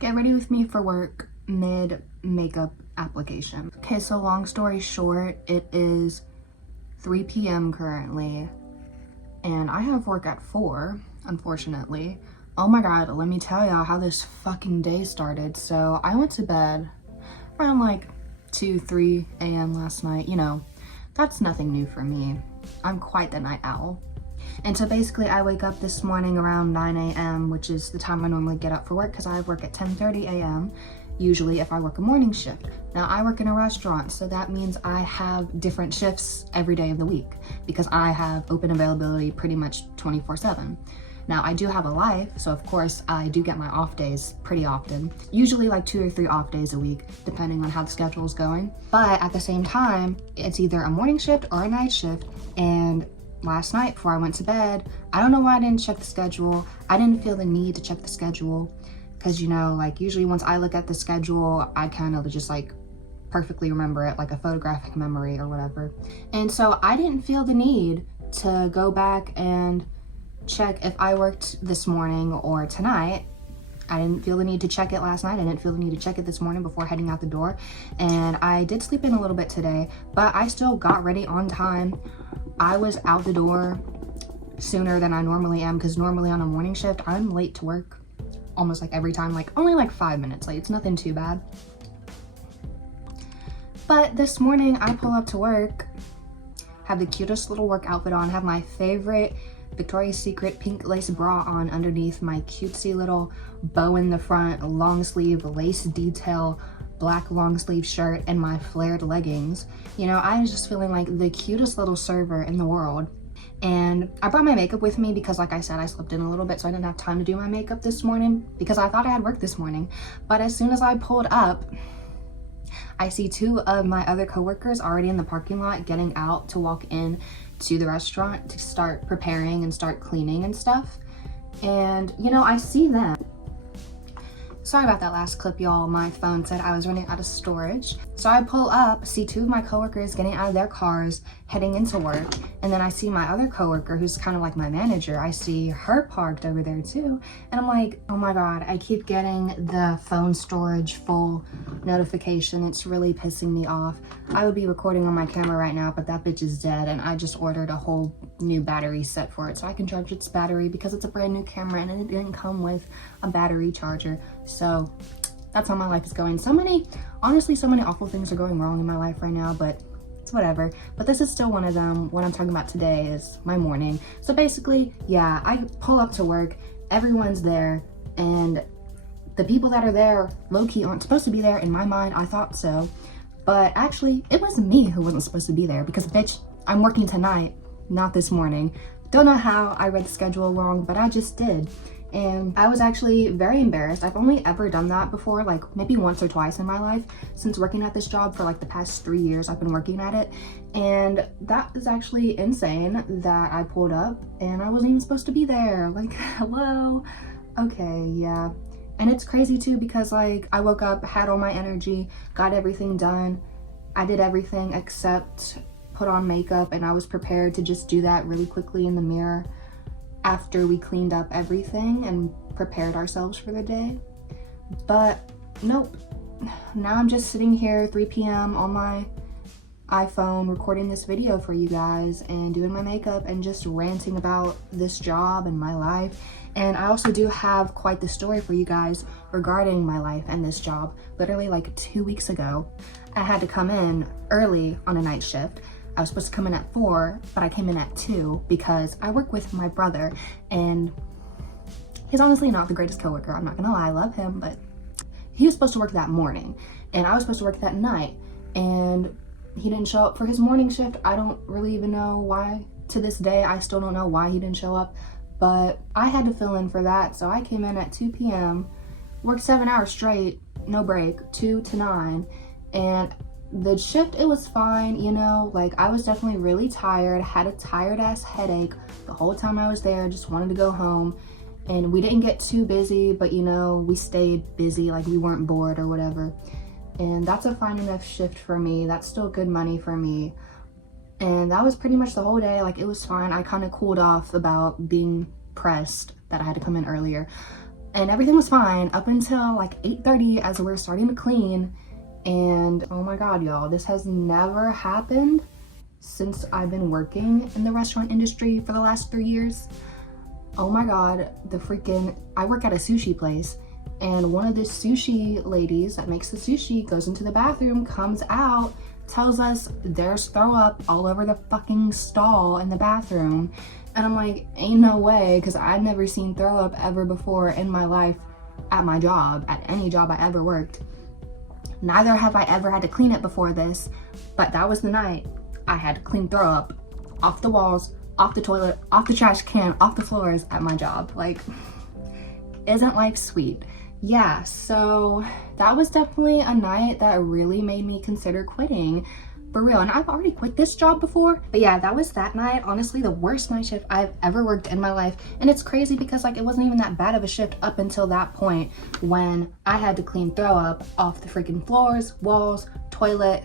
Get ready with me for work mid makeup application. Okay, so long story short, it is 3 p.m. currently and I have work at 4, unfortunately. Oh my god, let me tell y'all how this fucking day started. So I went to bed around like 2-3 a.m. last night. You know, that's nothing new for me. I'm quite the night owl. And so basically I wake up this morning around 9 a.m., which is the time I normally get up for work because I work at 10:30 a.m. usually if I work a morning shift. Now I work in a restaurant, so that means I have different shifts every day of the week because I have open availability pretty much 24/7. Now I do have a life, so of course I do get my off days pretty often, usually like 2 or 3 off days a week, depending on how the schedule is going. But at the same time, it's either a morning shift or a night shift. And last night before I went to bed, I don't know why I didn't check the schedule. I didn't feel the need to check the schedule because, you know, like usually once I look at the schedule, I kind of just like perfectly remember it, like a photographic memory or whatever. And so I didn't feel the need to go back and check if I worked this morning or tonight. I didn't feel the need to check it last night. I didn't feel the need to check it this morning before heading out the door. And I did sleep in a little bit today, but I still got ready on time. I was out the door sooner than I normally am because normally on a morning shift, I'm late to work almost like every time, like only like 5 minutes late. It's nothing too bad. But this morning I pull up to work, have the cutest little work outfit on, have my favorite Victoria's Secret pink lace bra on underneath my cutesy little bow in the front, long sleeve lace detail, black long sleeve shirt, and my flared leggings. You know, I was just feeling like the cutest little server in the world. And I brought my makeup with me because, like I said, I slept in a little bit, so I didn't have time to do my makeup this morning because I thought I had work this morning. But as soon as I pulled up, I see 2 of my other coworkers already in the parking lot getting out to walk in to the restaurant to start preparing and start cleaning and stuff. And, you know, I see them. Sorry about that last clip, y'all. My phone said I was running out of storage. So I pull up, see 2 of my coworkers getting out of their cars, heading into work. And then I see my other coworker, who's kind of like my manager. I see her parked over there too. And I'm like, oh my God, I keep getting the phone storage full notification. It's really pissing me off. I would be recording on my camera right now, but that bitch is dead. And I just ordered a whole new battery set for it so I can charge its battery because it's a brand new camera and it didn't come with a battery charger. So that's how my life is going. Honestly, so many awful things are going wrong in my life right now, but it's whatever. But this is still one of them. What I'm talking about today is my morning. So basically, yeah, I pull up to work, everyone's there, and the people that are there low-key aren't supposed to be there. In my mind, I thought so. But actually, it was me who wasn't supposed to be there because, bitch, I'm working tonight, not this morning. Don't know how I read the schedule wrong, but I just did. And I was actually very embarrassed. I've only ever done that before, like maybe once or twice in my life since working at this job for like the past 3 years I've been working at it. And that is actually insane that I pulled up and I wasn't even supposed to be there. Like, hello? Okay, yeah. And it's crazy too because like I woke up, had all my energy, got everything done. I did everything except put on makeup, and I was prepared to just do that really quickly in the mirror after we cleaned up everything and prepared ourselves for the day. But nope, now I'm just sitting here 3 p.m. on my iPhone recording this video for you guys and doing my makeup and just ranting about this job and my life. And I also do have quite the story for you guys regarding my life and this job. Literally like 2 weeks ago, I had to come in early on a night shift. I was supposed to come in at 4, but I came in at 2 because I work with my brother and he's honestly not the greatest coworker. I'm not gonna lie, I love him, but he was supposed to work that morning and I was supposed to work that night, and he didn't show up for his morning shift. I don't really even know why. To this day, I still don't know why he didn't show up, but I had to fill in for that. So I came in at 2 p.m., worked 7 hours straight, no break, 2 to 9, and the shift, it was fine, you know, like I was definitely really tired, had a tired ass headache the whole time I was there, just wanted to go home. And we didn't get too busy, but you know, we stayed busy, like we weren't bored or whatever. And that's a fine enough shift for me. That's still good money for me. And that was pretty much the whole day. Like it was fine. I kind of cooled off about being pressed that I had to come in earlier. And everything was fine up until like 8:30 as we were starting to clean. And oh my God, y'all, this has never happened since I've been working in the restaurant industry for the last 3 years. Oh my God, I work at a sushi place, and one of the sushi ladies that makes the sushi goes into the bathroom, comes out, tells us there's throw up all over the fucking stall in the bathroom. And I'm like, ain't no way, because I'd never seen throw up ever before in my life at my job, at any job I ever worked. Neither have I ever had to clean it before this, but that was the night I had to clean throw up off the walls, off the toilet, off the trash can, off the floors at my job. Like, isn't life sweet? Yeah, so that was definitely a night that really made me consider quitting, for real. And I've already quit this job before, but yeah, that was that night. Honestly, the worst night shift I've ever worked in my life. And it's crazy because like it wasn't even that bad of a shift up until that point when I had to clean throw up off the freaking floors, walls, toilet,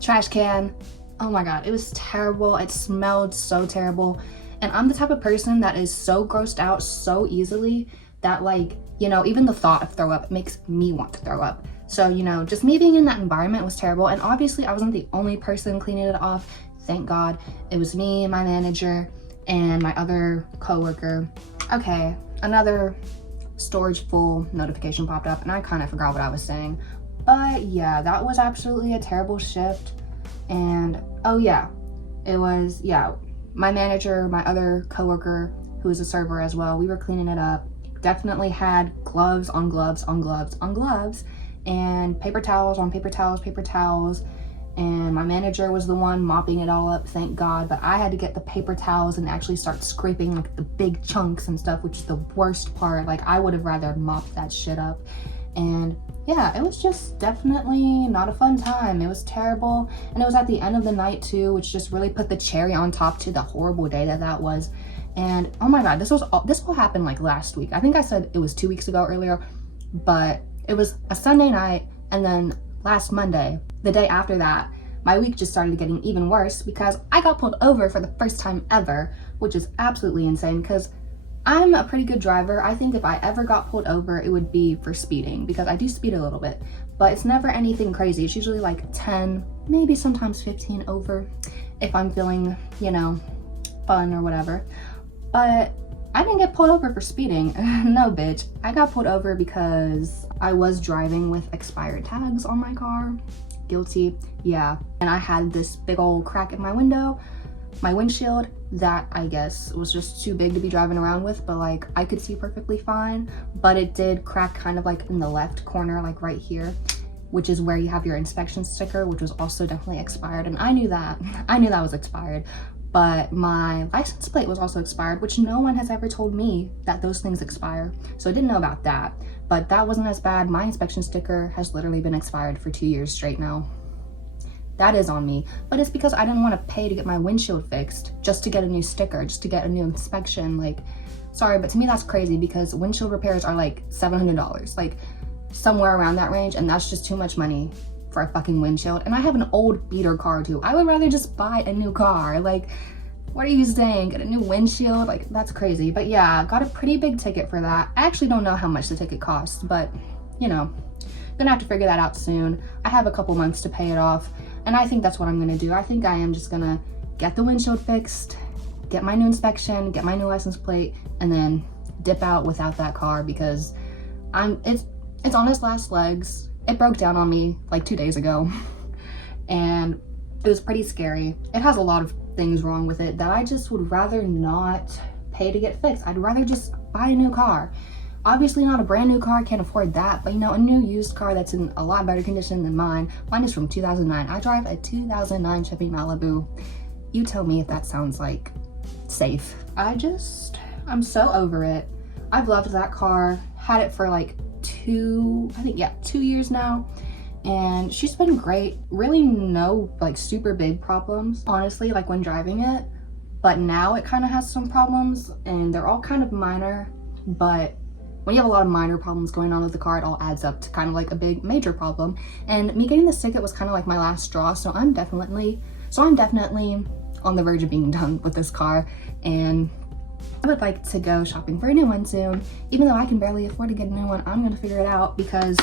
trash can. Oh my God, it was terrible. It smelled so terrible. And I'm the type of person that is so grossed out so easily that, like, you know, even the thought of throw up makes me want to throw up. So, you know, just me being in that environment was terrible. And obviously I wasn't the only person cleaning it off. Thank God. It was me, my manager, and my other coworker. Okay, another storage full notification popped up and I kind of forgot what I was saying. But yeah, that was absolutely a terrible shift. And oh yeah, it was, yeah, my manager, my other coworker, who is a server as well, we were cleaning it up. Definitely had gloves on gloves on gloves on gloves, and paper towels on paper towels, paper towels. And my manager was the one mopping it all up, thank God. But I had to get the paper towels and actually start scraping like the big chunks and stuff, which is the worst part. Like, I would have rather mopped that shit up. And yeah, it was just definitely not a fun time. It was terrible. And it was at the end of the night too, which just really put the cherry on top to the horrible day that was. And oh my God, this all happened like last week. I think I said it was 2 weeks ago earlier, but it was a Sunday night. And then last Monday, the day after that, my week just started getting even worse because I got pulled over for the first time ever, which is absolutely insane because I'm a pretty good driver. I think if I ever got pulled over, it would be for speeding because I do speed a little bit, but it's never anything crazy. It's usually like 10, maybe sometimes 15 over if I'm feeling, you know, fun or whatever. But I didn't get pulled over for speeding. No, bitch. I got pulled over because I was driving with expired tags on my car. Guilty, yeah. And I had this big old crack in my window, my windshield, that I guess was just too big to be driving around with, but like I could see perfectly fine. But it did crack kind of like in the left corner, like right here, which is where you have your inspection sticker, which was also definitely expired. And I knew that was expired. But my license plate was also expired, which no one has ever told me that those things expire. So I didn't know about that, but that wasn't as bad. My inspection sticker has literally been expired for 2 years straight now. That is on me, but it's because I didn't want to pay to get my windshield fixed just to get a new sticker, just to get a new inspection. Like, sorry, but to me that's crazy because windshield repairs are like $700, like somewhere around that range, and that's just too much money for a fucking windshield. And I have an old beater car too. I would rather just buy a new car. Like, what are you saying? Get a new windshield? Like, that's crazy. But yeah, got a pretty big ticket for that. I actually don't know how much the ticket costs, but you know, gonna have to figure that out soon. I have a couple months to pay it off, and I think that's what I'm gonna do. I think I am just gonna get the windshield fixed, get my new inspection, get my new license plate, and then dip out without that car because it's on its last legs. It broke down on me like 2 days ago and it was pretty scary. It has a lot of things wrong with it that I just would rather not pay to get fixed. I'd rather just buy a new car. Obviously not a brand new car, can't afford that, but you know, a new used car that's in a lot better condition than mine. Mine is from 2009. I drive a 2009 Chevy Malibu. You tell me if that sounds like safe. I'm so over it. I've loved that car, had it for like 2 years now, and she's been great. Really no like super big problems, honestly, like when driving it, but now it kind of has some problems and they're all kind of minor, but when you have a lot of minor problems going on with the car, it all adds up to kind of like a big major problem. And me getting this ticket was kind of like my last straw, so I'm definitely on the verge of being done with this car. And I would like to go shopping for a new one soon. Even though I can barely afford to get a new one, I'm gonna figure it out because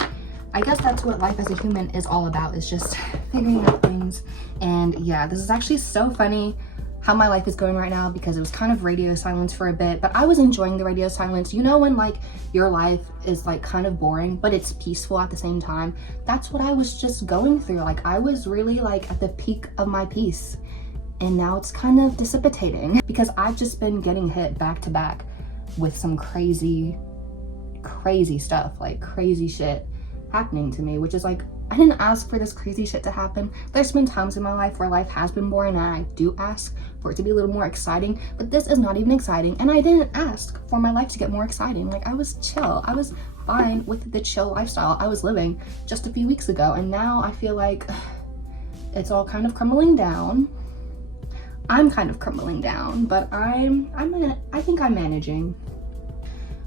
I guess that's what life as a human is all about, is just figuring out things. And yeah, this is actually so funny how my life is going right now because it was kind of radio silence for a bit, but I was enjoying the radio silence. You know when like your life is like kind of boring, but it's peaceful at the same time? That's what I was just going through. Like I was really like at the peak of my peace. And now it's kind of dissipating because I've just been getting hit back to back with some crazy stuff, like crazy shit happening to me, which is like, I didn't ask for this crazy shit to happen. There's been times in my life where life has been boring and I do ask for it to be a little more exciting, but this is not even exciting. And I didn't ask for my life to get more exciting. Like I was chill. I was fine with the chill lifestyle I was living just a few weeks ago. And now I feel like it's all kind of crumbling down. I'm kind of crumbling down, but I think I'm managing.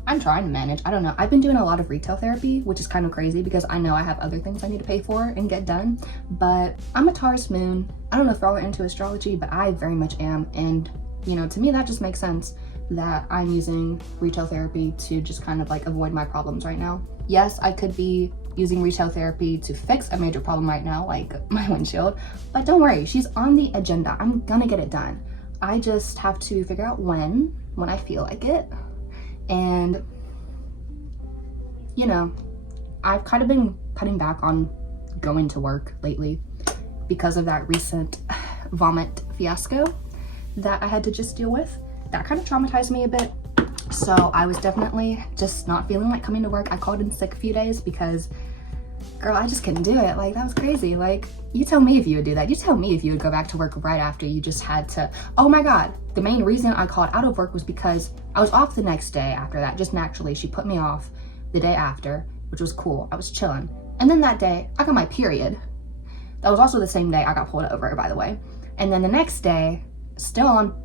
I'm trying to manage. I don't know. I've been doing a lot of retail therapy, which is kind of crazy because I know I have other things I need to pay for and get done, but I'm a Taurus moon. I don't know if y'all are into astrology, but I very much am. And you know, to me, that just makes sense that I'm using retail therapy to just kind of like avoid my problems right now. Yes, I could be using retail therapy to fix a major problem right now, like my windshield, but don't worry, she's on the agenda. I'm gonna get it done. I just have to figure out when I feel like it. And you know, I've kind of been cutting back on going to work lately because of that recent vomit fiasco that I had to just deal with. That kind of traumatized me a bit. So I was definitely just not feeling like coming to work. I called in sick a few days because, girl, I just couldn't do it. Like, that was crazy. Like, you tell me if you would do that. You tell me if you would go back to work right after you just had to. Oh my God. The main reason I called out of work was because I was off the next day after that. Just naturally, she put me off the day after, which was cool. I was chilling. And then that day, I got my period. That was also the same day I got pulled over, by the way. And then the next day, still on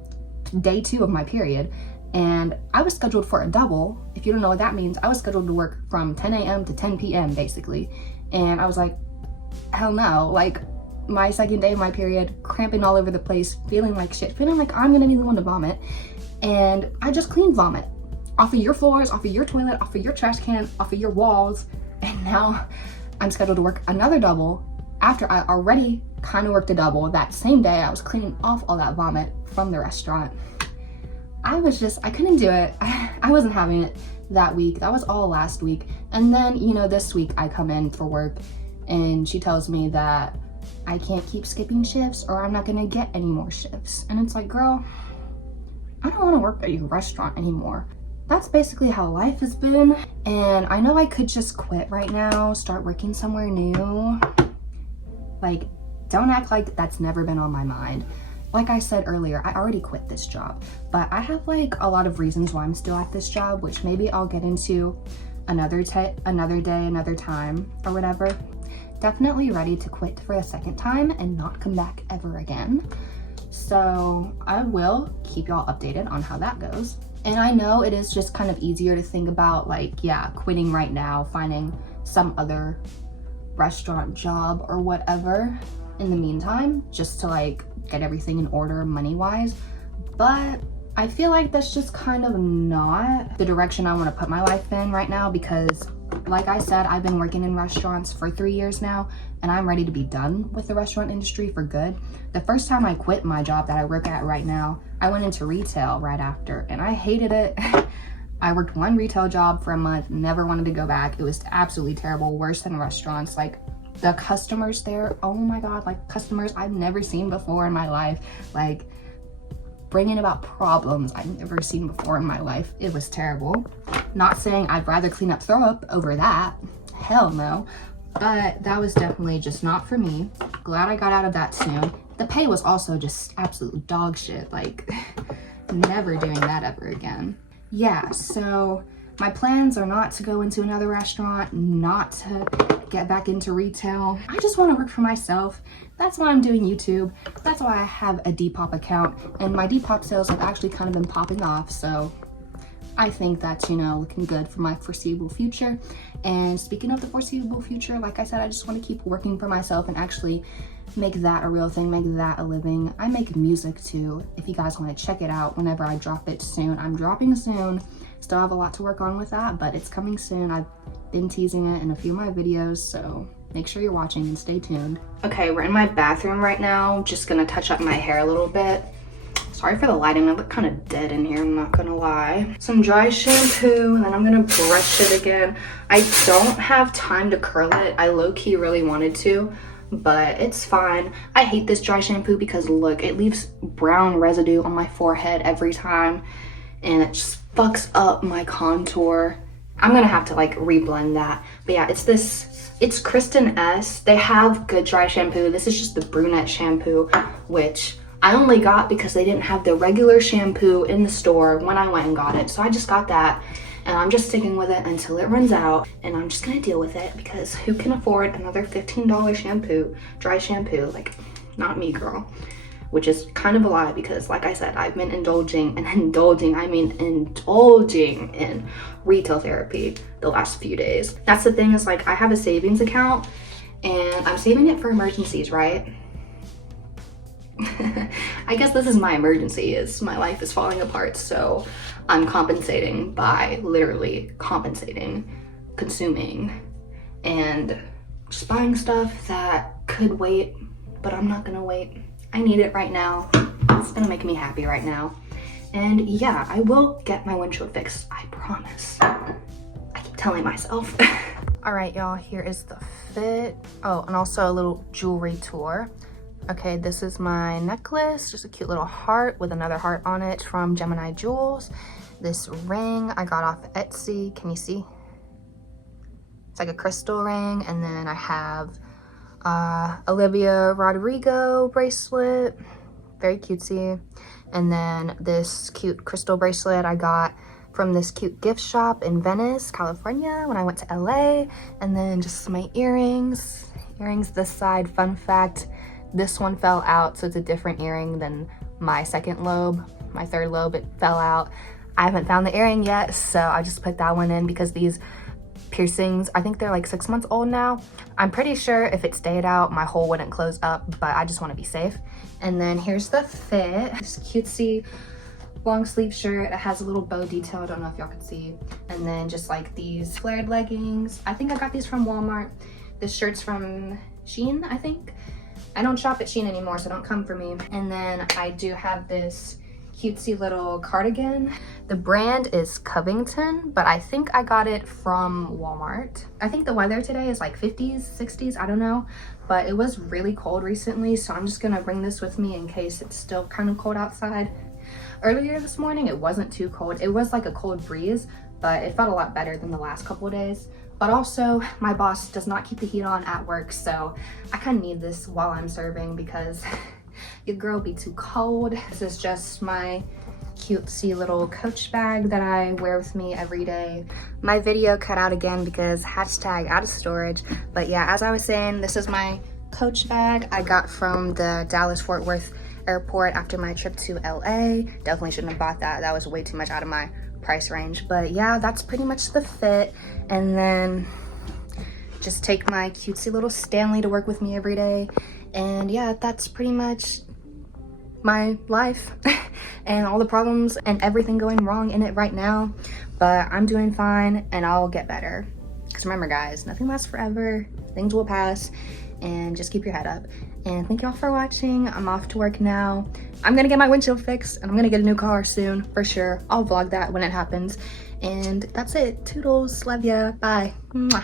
day 2 of my period, and I was scheduled for a double. If you don't know what that means, I was scheduled to work from 10 a.m. to 10 p.m. basically. And I was like, hell no. Like, my second day of my period, cramping all over the place, feeling like shit, feeling like I'm gonna be the one to vomit. And I just cleaned vomit off of your floors, off of your toilet, off of your trash can, off of your walls. And now I'm scheduled to work another double after I already kind of worked a double. That same day I was cleaning off all that vomit from the restaurant. I couldn't do it. I wasn't having it that week. That was all last week. And then, you know, this week I come in for work and she tells me that I can't keep skipping shifts or I'm not gonna get any more shifts. And it's like, girl, I don't wanna work at your restaurant anymore. That's basically how life has been. And I know I could just quit right now, start working somewhere new. Like, don't act like that's never been on my mind. Like I said earlier, I already quit this job, but I have like a lot of reasons why I'm still at this job, which maybe I'll get into another day, another time or whatever. Definitely ready to quit for a second time and not come back ever again. So I will keep y'all updated on how that goes. And I know it is just kind of easier to think about like, yeah, quitting right now, finding some other restaurant job or whatever in the meantime, just to like get everything in order money-wise. But I feel like that's just kind of not the direction I want to put my life in right now because, like I said, I've been working in restaurants for 3 years now and I'm ready to be done with the restaurant industry for good. The first time I quit my job that I work at right now, I went into retail right after and I hated it. I worked one retail job for a month, never wanted to go back. It was absolutely terrible, worse than restaurants. Like, the customers there, oh my God, like customers I've never seen before in my life, like bringing about problems I've never seen before in my life. It was terrible. Not saying I'd rather clean up throw up over that, hell no, but that was definitely just not for me. Glad I got out of that soon. The pay was also just absolute dog shit, like never doing that ever again. Yeah, so my plans are not to go into another restaurant, not to get back into retail. I just want to work for myself. That's why I'm doing YouTube. That's why I have a Depop account, and my Depop sales have actually kind of been popping off. So I think that's, you know, looking good for my foreseeable future. And speaking of the foreseeable future, like I said, I just want to keep working for myself and actually make that a real thing, make that a living. I make music too, if you guys want to check it out whenever I drop it soon. I'm dropping soon. Still have a lot to work on with that, but it's coming soon. I've been teasing it in a few of my videos, so make sure you're watching and stay tuned. Okay, we're in my bathroom right now. Just gonna touch up my hair a little bit. Sorry for the lighting, I look kind of dead in here, I'm not gonna lie. Some dry shampoo, and then I'm gonna brush it again. I don't have time to curl it. I low-key really wanted to, but it's fine. I hate this dry shampoo because look, it leaves brown residue on my forehead every time, and it just fucks up my contour. I'm gonna have to like reblend that. But yeah, it's Kristen S. They have good dry shampoo. This is just the brunette shampoo, which I only got because they didn't have the regular shampoo in the store when I went and got it. So I just got that, and I'm just sticking with it until it runs out, and I'm just gonna deal with it because who can afford another $15 shampoo, dry shampoo? Like, not me, girl. Which is kind of a lie because, like I said, I've been indulging in retail therapy the last few days. That's the thing, is like I have a savings account and I'm saving it for emergencies, right? I guess this is my emergency, is my life is falling apart, so I'm compensating by literally consuming, and just buying stuff that could wait, but I'm not gonna wait. I need it right now. It's gonna make me happy right now. And yeah, I will get my windshield fixed, I promise. I keep telling myself. All right, y'all, here is the fit. Oh, and also a little jewelry tour. Okay, this is my necklace, just a cute little heart with another heart on it from Gemini Jewels. This ring I got off Etsy, can you see? It's like a crystal ring. And then I have Olivia Rodrigo bracelet, very cutesy. And then this cute crystal bracelet I got from this cute gift shop in Venice, California when I went to LA. And then just my earrings this side. Fun fact, this one fell out, so it's a different earring than my second lobe. My third lobe, it fell out. I haven't found the earring yet, so I just put that one in because these piercings, I think they're like 6 months old now. I'm pretty sure if it stayed out, my hole wouldn't close up, but I just want to be safe. And then here's the fit. This cutesy long sleeve shirt. It has a little bow detail, I don't know if y'all can see. And then just like these flared leggings. I think I got these from Walmart. This shirt's from Shein, I think. I don't shop at Shein anymore, so don't come for me. And then I do have this cutesy little cardigan. The brand is Covington, but I think I got it from Walmart. I think the weather today is like 50s, 60s, I don't know, but it was really cold recently, so I'm just gonna bring this with me in case it's still kind of cold outside. Earlier this morning, it wasn't too cold. It was like a cold breeze, but it felt a lot better than the last couple of days. But also, my boss does not keep the heat on at work, so I kind of need this while I'm serving because your girl be too cold. This is just my cutesy little Coach bag that I wear with me every day. My video cut out again because hashtag out of storage. But yeah, as I was saying, this is my Coach bag I got from the Dallas-Fort Worth airport after my trip to LA. Definitely shouldn't have bought that. That was way too much out of my price range. But yeah, that's pretty much the fit. And then just take my cutesy little Stanley to work with me every day. And yeah, that's pretty much my life and all the problems and everything going wrong in it right now. But I'm doing fine and I'll get better. Because remember guys, nothing lasts forever. Things will pass, and just keep your head up. And thank y'all for watching. I'm off to work now. I'm gonna get my windshield fixed and I'm gonna get a new car soon for sure. I'll vlog that when it happens. And that's it. Toodles. Love ya. Bye. Mwah.